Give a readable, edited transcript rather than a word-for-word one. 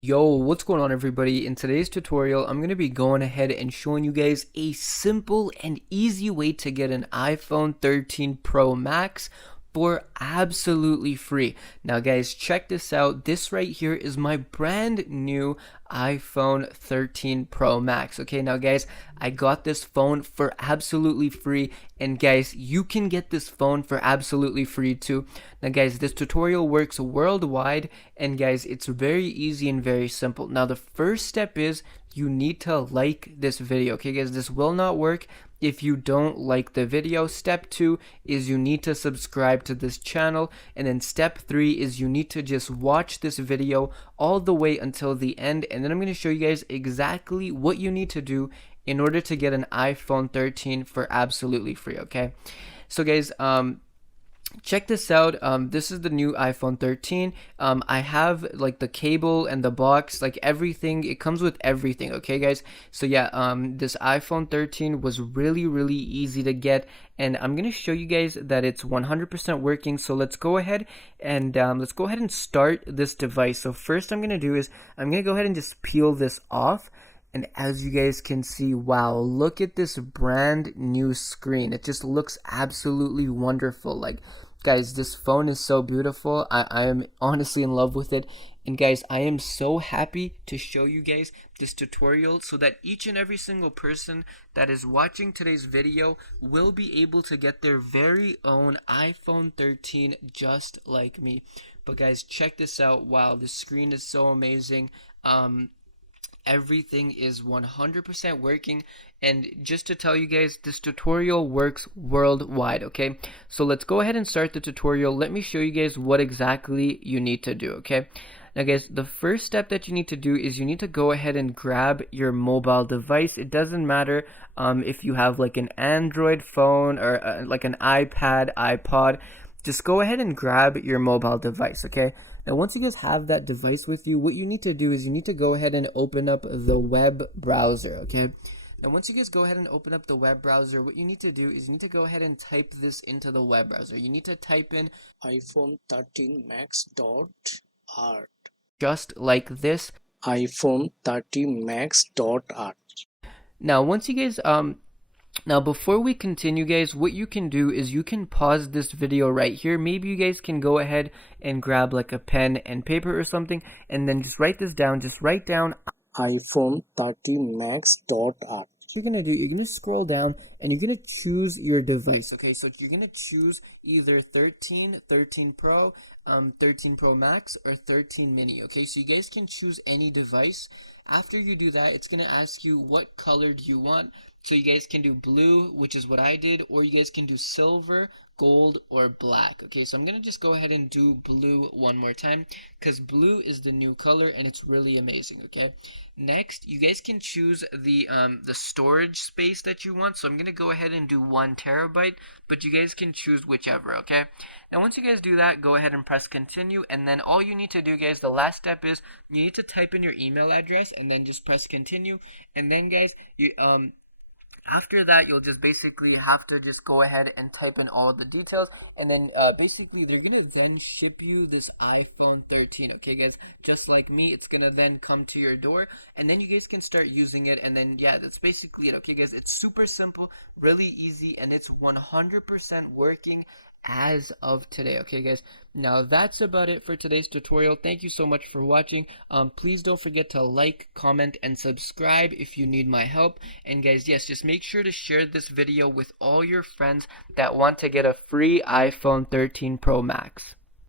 Yo, what's going on everybody? In today's tutorial, I'm going to be going ahead and showing you guys a simple and easy way to get an iPhone 13 Pro Max for absolutely free. Now guys, check this out. This right here is my brand new iPhone 13 Pro Max. Okay, now guys, I got this phone for absolutely free, and guys, you can get this phone for absolutely free too. Now guys, this tutorial works worldwide, and guys, it's very easy and very simple. Now the first step is you need to like this video. Okay guys, this will not work if you don't like the video. Step 2 is you need to subscribe to this channel, and then step 3 is you need to just watch this video all the way until the end, and then I'm going to show you guys exactly what you need to do in order to get an iPhone 13 for absolutely free. Okay, so guys, check this out. This is the new iPhone 13. I have like the cable and the box, like everything. It comes with everything. Okay guys, so yeah, this iPhone 13 was really easy to get, and I'm gonna show you guys that it's 100% working. So let's go ahead and start this device. So first I'm gonna do is I'm gonna go ahead and just peel this off. And as you guys can see, wow, look at this brand new screen. It just looks absolutely wonderful. Like, guys, this phone is so beautiful. I am honestly in love with it. And guys, I am so happy to show you guys this tutorial so that each and every single person that is watching today's video will be able to get their very own iPhone 13 just like me. But guys, check this out. Wow, this screen is so amazing. Everything is 100% working, and just to tell you guys, this tutorial works worldwide. Okay, so let's go ahead and start the tutorial. Let me show you guys what exactly you need to do. Okay, now guys, the first step that you need to do is you need to go ahead and grab your mobile device. It doesn't matter if you have like an Android phone or like an iPad, iPod. Just go ahead and grab your mobile device. Okay, now once you guys have that device with you, what you need to do is you need to go ahead and open up the web browser. Okay, now once you guys go ahead and open up the web browser, what you need to do is you need to go ahead and type this into the web browser. You need to type in iPhone 13 Max dot art. just like this. iPhone 13 Max dot art. Now once you guys now before we continue guys, what you can do is you can pause this video right here. Maybe you guys can go ahead and grab like a pen and paper or something, and then just write this down. Just write down iPhone 13 Max dot art. You're gonna do, you're gonna scroll down and you're gonna choose your device. Okay, so you're gonna choose either 13, 13 Pro, 13 Pro Max, or 13 Mini. Okay, so you guys can choose any device. After you do that, it's gonna ask you what color do you want. So you guys can do blue, which is what I did, or you guys can do silver, gold, or black. Okay, so I'm gonna just go ahead and do blue one more time because blue is the new color and it's really amazing. Okay, next you guys can choose the storage space that you want. So I'm gonna go ahead and do 1 terabyte, but you guys can choose whichever. Okay, now once you guys do that, go ahead and press continue, and then all you need to do guys, the last step is you need to type in your email address and then just press continue. And then guys, you after that, you'll just basically have to just go ahead and type in all the details, and then basically they're gonna then ship you this iPhone 13. Okay guys, just like me, it's gonna then come to your door, and then you guys can start using it. And then yeah, that's basically it. Okay guys, it's super simple, really easy, and it's 100% working as of today. Okay guys, now that's about it for today's tutorial. Thank you so much for watching. Please don't forget to like, comment, and subscribe if you need my help. And guys, yes, just make sure to share this video with all your friends that want to get a free iPhone 13 Pro Max.